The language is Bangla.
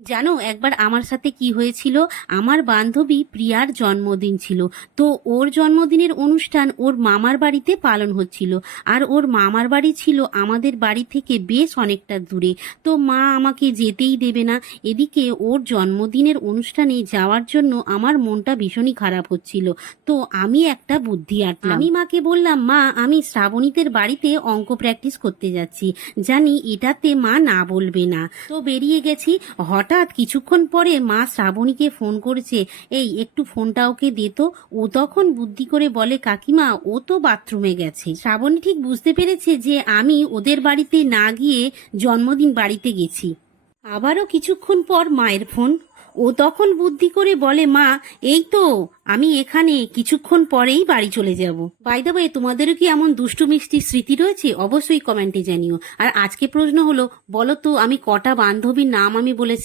জানো একবার আমার সাথে কি হয়েছিল? আমার বান্ধবী প্রিয়ার জন্মদিন ছিল। তো ওর জন্মদিনের অনুষ্ঠান ওর মামার বাড়িতে পালন হচ্ছিল। আর ওর মামার বাড়ি ছিল আমাদের বাড়ি থেকে বেশ অনেকটা দূরে। তো মা আমাকে যেতেই দেবে না। এদিকে ওর জন্মদিনের অনুষ্ঠানে যাওয়ার জন্য আমার মনটা ভীষণই খারাপ হচ্ছিল। তো আমি একটা বুদ্ধি আঁটলাম। আমি মাকে বললাম, মা আমি শ্রাবণীদের বাড়িতে অঙ্ক প্র্যাকটিস করতে যাচ্ছি, জানি এটাতে মা না বলবে না। তো বেরিয়ে গেছি। হঠাৎ কিছুক্ষণ পরে মা শ্রাবণীকে ফোন করেছে, এই একটু ফোনটা ওকে দে তো। ও তখন বুদ্ধি করে বলে, কাকিমা ও তো বাথরুমে গেছে। শ্রাবণী ঠিক বুঝতে পেরেছে যে আমি ওদের বাড়িতে না গিয়ে জন্মদিন বাড়িতে গেছি। আবারও কিছুক্ষণ পর মায়ের ফোন। ও তখন বুদ্ধি করে বলে, মা এই তো আমি এখানে, কিছুক্ষণ পরেই বাড়ি চলে যাব। বাই দ্য ওয়ে, তোমাদেরও কি এমন দুষ্টু মিষ্টি স্মৃতি রয়েছে? অবশ্যই কমেন্টে জানিও। আর আজকে প্রশ্ন হলো, বলো তো আমি কটা বান্ধবীর নাম আমি বলেছি?